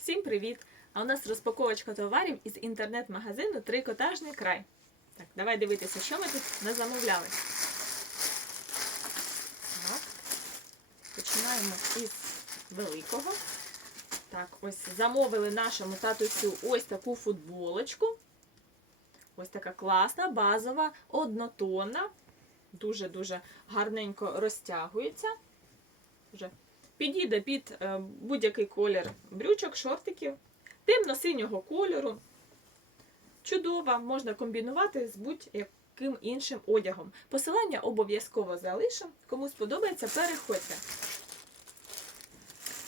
Всім привіт! А у нас розпаковочка товарів із інтернет-магазину Трикотажний край. Так, давай дивитися, що ми тут назамовляли. Так. Починаємо із великого. Так, ось замовили нашому татусю ось таку футболочку. Ось така класна, базова, однотонна. Дуже-дуже гарненько розтягується. Вже підійде під е, будь-який колір брючок, шортиків, темно-синього кольору. Чудова, можна комбінувати з будь-яким іншим одягом. Посилання обов'язково залишим. Кому сподобається, переходьте.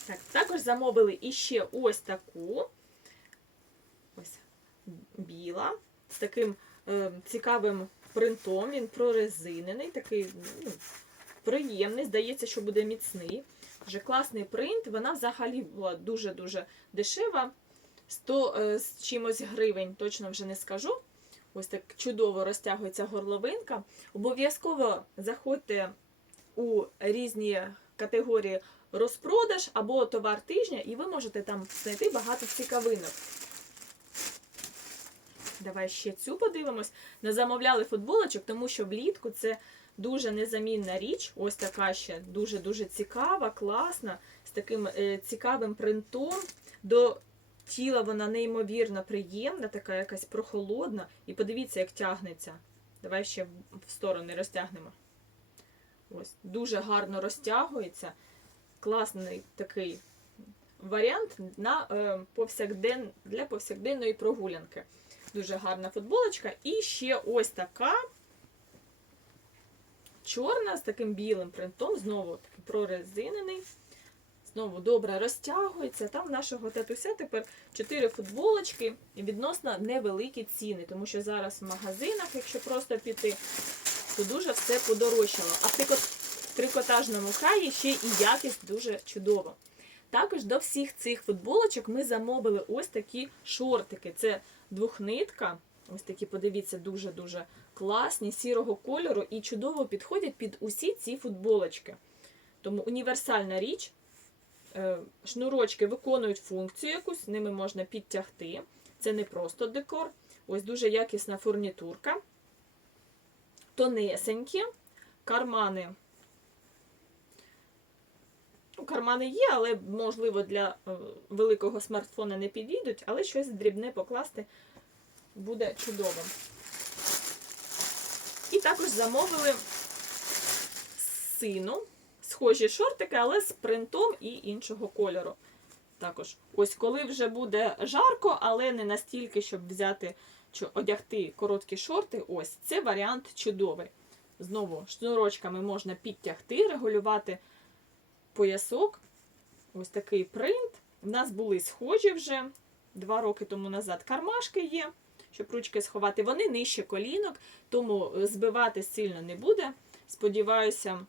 Так, також замовили іще ось таку. Ось біла, з таким е, цікавим принтом. Він прорезинений, такий ну, приємний, здається, що буде міцний. Вже класний принт. Вона взагалі була дуже-дуже дешева. 100 е, з чимось гривень, точно вже не скажу. Ось так чудово розтягується горловинка. Обов'язково заходьте у різні категорії розпродаж або товар тижня, і ви можете там знайти багато цікавинок. Давай ще цю подивимось. Не замовляли футболочок, тому що влітку це дуже незамінна річ. Ось така ще дуже-дуже цікава, класна, з таким е, цікавим принтом. До тіла вона неймовірно приємна, така якась прохолодна. І подивіться, як тягнеться. Давай ще в- сторони розтягнемо. Ось, дуже гарно розтягується. Класний такий варіант на, е, повсякден, для повсякденної прогулянки. Дуже гарна футболочка. І ще ось така чорна з таким білим принтом, знову такий прорезинений. Знову добре розтягується. Там в нашого татуся тепер 4 футболочки і відносно невеликі ціни, тому що зараз в магазинах, якщо просто піти, то дуже все подорожчало. А в трикотажному краї ще і якість дуже чудова. Також до всіх цих футболочок ми замовили ось такі шортики. Це двохнитка. Ось такі, подивіться, дуже-дуже класні, сірого кольору і чудово підходять під усі ці футболочки. Тому універсальна річ. Е, Шнурочки виконують функцію якусь, ними можна підтягти. Це не просто декор. Ось дуже якісна фурнітурка. Тонесенькі, кармани. Ну, кармани є, але, можливо, для е, великого смартфона не підійдуть, але щось дрібне покласти буде чудово. Також замовили сину схожі шортики, але з принтом і іншого кольору. Також, ось коли вже буде жарко, але не настільки, щоб взяти чи одягти короткі шорти, ось це варіант чудовий. Знову шнурочками можна підтягти, регулювати поясок. Ось такий принт. У нас були схожі вже два роки тому назад кармашки є, щоб ручки сховати. Вони нижче колінок, тому збивати сильно не буде. Сподіваюся,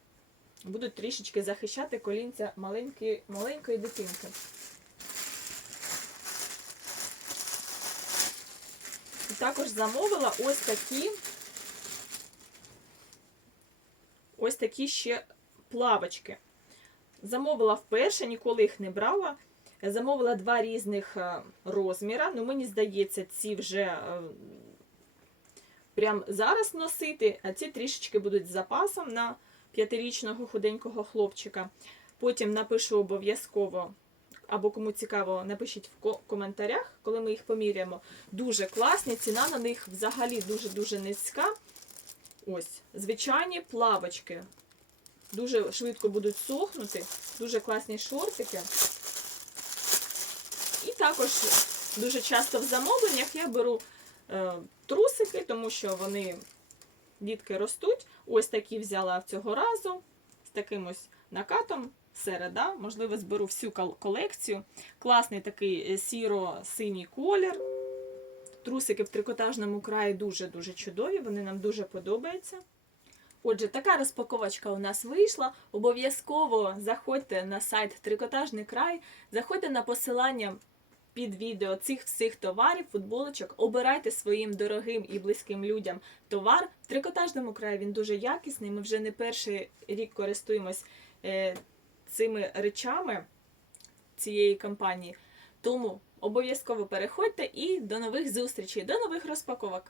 будуть трішечки захищати колінця маленької, маленької дитинки. І також замовила ось такі ось такі ще плавочки. Замовила вперше, ніколи їх не брала. Замовила два різних е, розміра. Ну, мені здається, ці вже е, прям зараз носити, а ці трішечки будуть з запасом на п'ятирічного худенького хлопчика. Потім напишу обов'язково, або кому цікаво, напишіть в коментарях, коли ми їх поміряємо. Дуже класні, ціна на них взагалі дуже-дуже низька. Ось, звичайні плавочки. Дуже швидко будуть сохнути, дуже класні шортики. І також дуже часто в замовленнях я беру е, трусики, тому що вони дітки ростуть. Ось такі взяла цього разу з таким ось накатом. Середа, можливо, зберу всю колекцію. Класний такий е, сіро-синій колір. Трусики в трикотажному краї дуже-дуже чудові, вони нам дуже подобаються. Отже, така розпаковочка у нас вийшла. Обов'язково заходьте на сайт Трикотажний край, заходьте на посилання під відео цих всіх товарів, футболочок. Обирайте своїм дорогим і близьким людям товар. В трикотажному краї він дуже якісний. Ми вже не перший рік користуємось е, цими речами цієї компанії. Тому обов'язково переходьте і до нових зустрічей, до нових розпаковок.